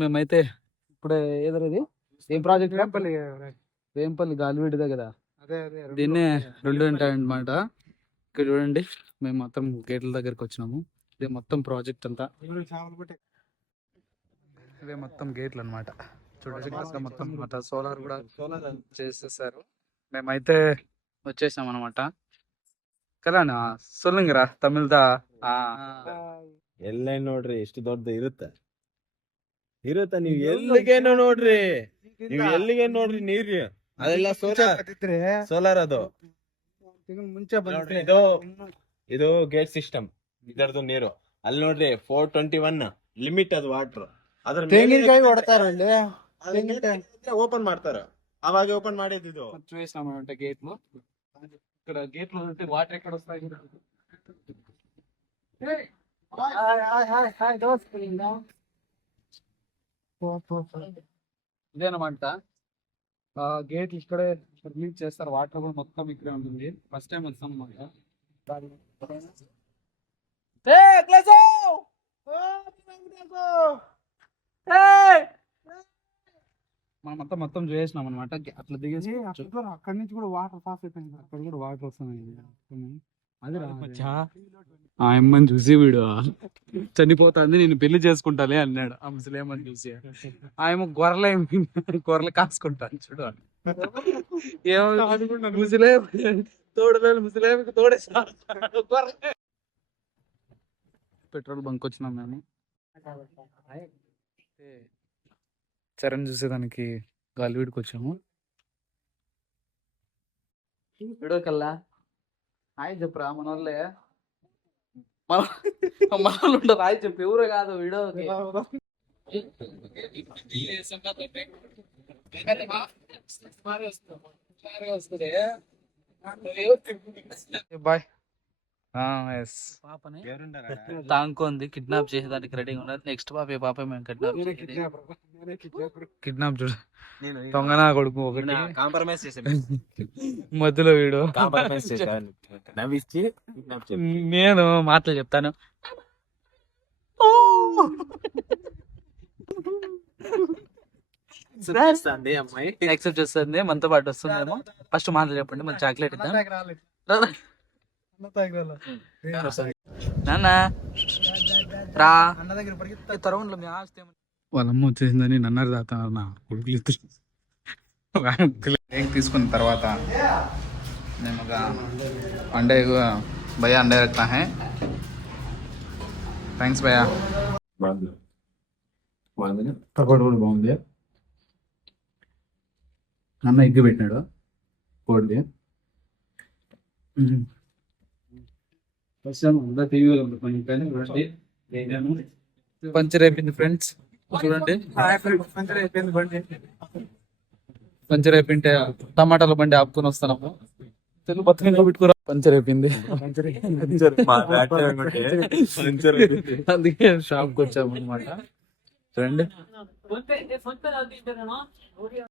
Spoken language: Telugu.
మేమైతే ఇప్పుడే ఏదది ఏం ప్రాజెక్ట్ వేంపల్లి గాలివీడిదే కదా, దీన్నే రెండు ఉంటాయన్నమాట. ఇక్కడ చూడండి, మేము మొత్తం గేట్ల దగ్గరికి వచ్చినాము. ఇదే మొత్తం ప్రాజెక్ట్ అంతా, ఇవే మొత్తం గేట్లు అనమాట. చూడండి మొత్తం సోలార్ కూడా చేసేసారు. మేమైతే వచ్చేసాం అనమాట. కదా సొల్లుంగరా తమిళ్దా ಎಲ್ಲ ನೋಡ್ರಿ ಎಷ್ಟು ದೊಡ್ಡ ಇರುತ್ತ ನೀವು ಎಲ್ಲಿಗೇನು ನೋಡ್ರಿ, ನೀವು ಎಲ್ಲಿಗೆ ನೋಡ್ರಿ ನೀರು ಅದೆಲ್ಲ ಸೋಲಾರ್ ಅದು ಮುಂಚೆ ಇದು ಗೇಟ್ ಸಿಸ್ಟಮ್ ಇದರದು ನೀರು. ಅಲ್ಲಿ ನೋಡ್ರಿ 421 ಲಿಮಿಟ್ ಅದು ವಾಟರ್. ಅದ್ರ ತೆಂಗಿನಕಾಯಿ ಹೊಡ್ತಾರ ಓಪನ್ ಮಾಡ್ತಾರ, ಅವಾಗ ಓಪನ್ ಮಾಡಿದ್ದು చూసామంటే గేట్లు. ఇక్కడ గేట్లు వాటర్ ఎక్కడ వస్తాయి? ఇదేనమాట గేట్లు ఇక్కడే రిలీజ్ చేస్తారు. వాటర్ కూడా మొత్తం ఇక్కడే ఉంటుంది. ఫస్ట్ టైం వచ్చాం అనమాట. మనం మొత్తం చేసినాం అనమాట. అట్లా దిగేసి అక్కడి నుంచి కూడా వాటర్ పాస్ అయిపోయింది. అక్కడ కూడా వాటర్ వస్తున్నాయి. అది ఆ అమ్మని చూసి వీడు చనిపోతుంది, నేను పెళ్లి చేసుకుంటాలే అన్నాడు. ఆ ముసలేమని చూసి ఆయమ గొర్రెలు కాసుకుంటాను చూడు. ఏమో ముసలే తోడలేదు, ముసలేమికి తోడేసాడు. పెట్రోల్ బంక్ వచ్చినాం మేము. చరణ్ చూసేదానికి గాలివీడికి వచ్చాము. వీడియో కల్లా హాయ్ చెప్పురా, మన వాళ్ళే మన వాళ్ళు ఉంటారు. హాయ్ చెప్పు, ఎవరు కాదు వీడియోకి. బాయ్. తాంకోంది కిడ్నాప్ చేసేదానికి రెడీగా ఉన్నది. నెక్స్ట్ పాప పాప మేము కిడ్నాప్ చూడు. దొంగనా కొడుకు ఒకటి కాంప్రమైజ్ మధ్యలో వీడు. నేను మాటలు చెప్తాను. యాక్సెప్ట్ చేస్తుంది, మనతో పాటు వస్తుందేమో. ఫస్ట్ మాటలు చెప్పండి, మన చాక్లెట్ ఇద్దాం. వాళ్ళమ్మ వచ్చేసిందని నన్నరు తాగుతున్నారు నా కొడుకులు ఇద్దరు. తీసుకున్న తర్వాత మేము అండే భయ్యా అండే రక్తా హై. థ్యాంక్స్ భయ్యా. పకోడీ కూడా బాగుంది. అన్న ఎగ్గు పెట్టినాడు కోడిది. పంచర్ అయిపోయింది ఫ్రెండ్స్, చూడండి. పంచర్ అయిపోయింటే టమాటాల బండి ఆపుకొని వస్తున్నాము. తెలుగు పత్రికలో పెట్టుకురా. పంచర్ అయిపోయింది, అందుకే షాప్కి వచ్చాము అనమాట. చూడండి.